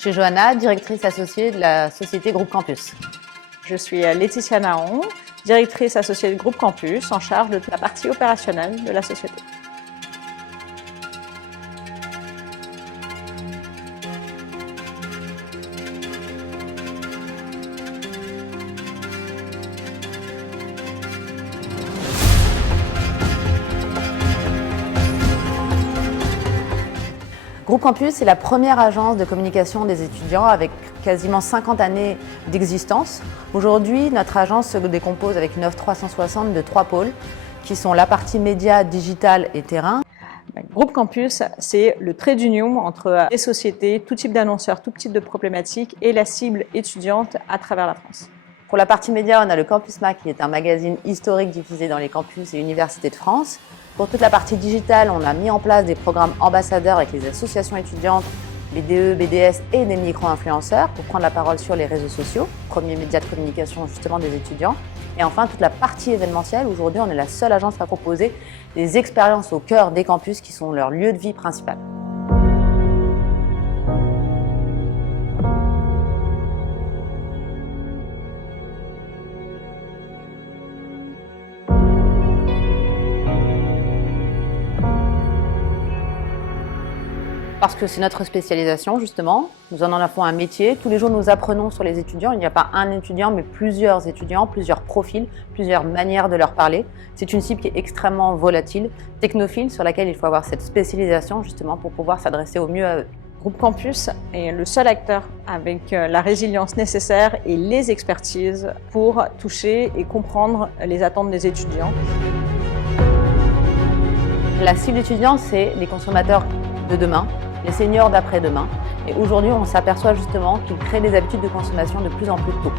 Je suis Johanna, directrice associée de la société Groupe Campus. Je suis Laetitia Naon, directrice associée de Groupe Campus, en charge de toute la partie opérationnelle de la société. Groupe Campus est la première agence de communication des étudiants avec quasiment 50 années d'existence. Aujourd'hui, notre agence se décompose avec une offre 360 de 3 pôles qui sont la partie médias, digital et terrain. Groupe Campus, c'est le trait d'union entre les sociétés, tout type d'annonceurs, tout type de problématiques et la cible étudiante à travers la France. Pour la partie médias, on a le Campus Mag qui est un magazine historique diffusé dans les campus et universités de France. Pour toute la partie digitale, on a mis en place des programmes ambassadeurs avec les associations étudiantes, BDE, BDS et des micro-influenceurs pour prendre la parole sur les réseaux sociaux, premier média de communication justement des étudiants. Et enfin, toute la partie événementielle. Aujourd'hui, on est la seule agence à proposer des expériences au cœur des campus qui sont leur lieu de vie principal. Parce que c'est notre spécialisation, justement. Nous en avons un métier. Tous les jours, nous apprenons sur les étudiants. Il n'y a pas un étudiant, mais plusieurs étudiants, plusieurs profils, plusieurs manières de leur parler. C'est une cible qui est extrêmement volatile, technophile, sur laquelle il faut avoir cette spécialisation, justement, pour pouvoir s'adresser au mieux à eux. Groupe Campus est le seul acteur avec la résilience nécessaire et les expertises pour toucher et comprendre les attentes des étudiants. La cible étudiante, c'est les consommateurs de demain, les seniors d'après-demain. Et aujourd'hui, on s'aperçoit justement qu'ils créent des habitudes de consommation de plus en plus tôt.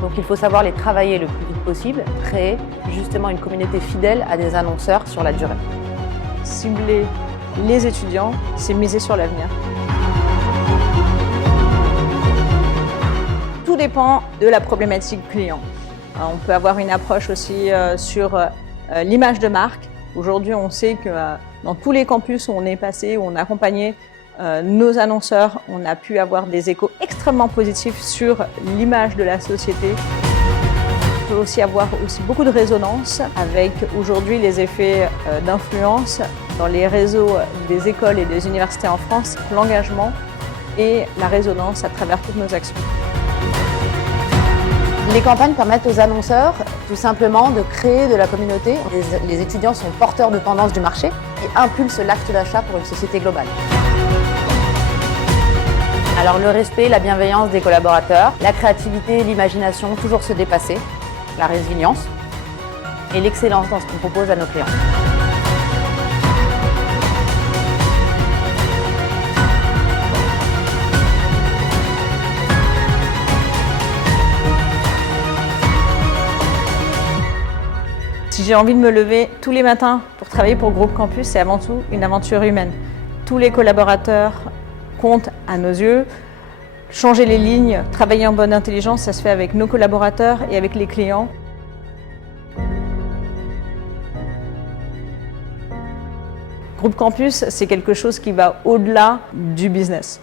Donc il faut savoir les travailler le plus vite possible, créer justement une communauté fidèle à des annonceurs sur la durée. Cibler les étudiants, c'est miser sur l'avenir. Tout dépend de la problématique client. On peut avoir une approche aussi sur l'image de marque. Aujourd'hui, on sait que dans tous les campus où on est passé, où on a accompagné nos annonceurs, on a pu avoir des échos extrêmement positifs sur l'image de la société. On peut aussi avoir beaucoup de résonance avec aujourd'hui les effets d'influence dans les réseaux des écoles et des universités en France, l'engagement et la résonance à travers toutes nos actions. Les campagnes permettent aux annonceurs tout simplement de créer de la communauté. Les étudiants sont porteurs de tendances du marché et impulsent l'acte d'achat pour une société globale. Alors le respect, la bienveillance des collaborateurs, la créativité, l'imagination, toujours se dépasser, la résilience et l'excellence dans ce qu'on propose à nos clients. Si j'ai envie de me lever tous les matins pour travailler pour Groupe Campus, c'est avant tout une aventure humaine. Tous les collaborateurs comptent à nos yeux. Changer les lignes, travailler en bonne intelligence, ça se fait avec nos collaborateurs et avec les clients. Groupe Campus, c'est quelque chose qui va au-delà du business.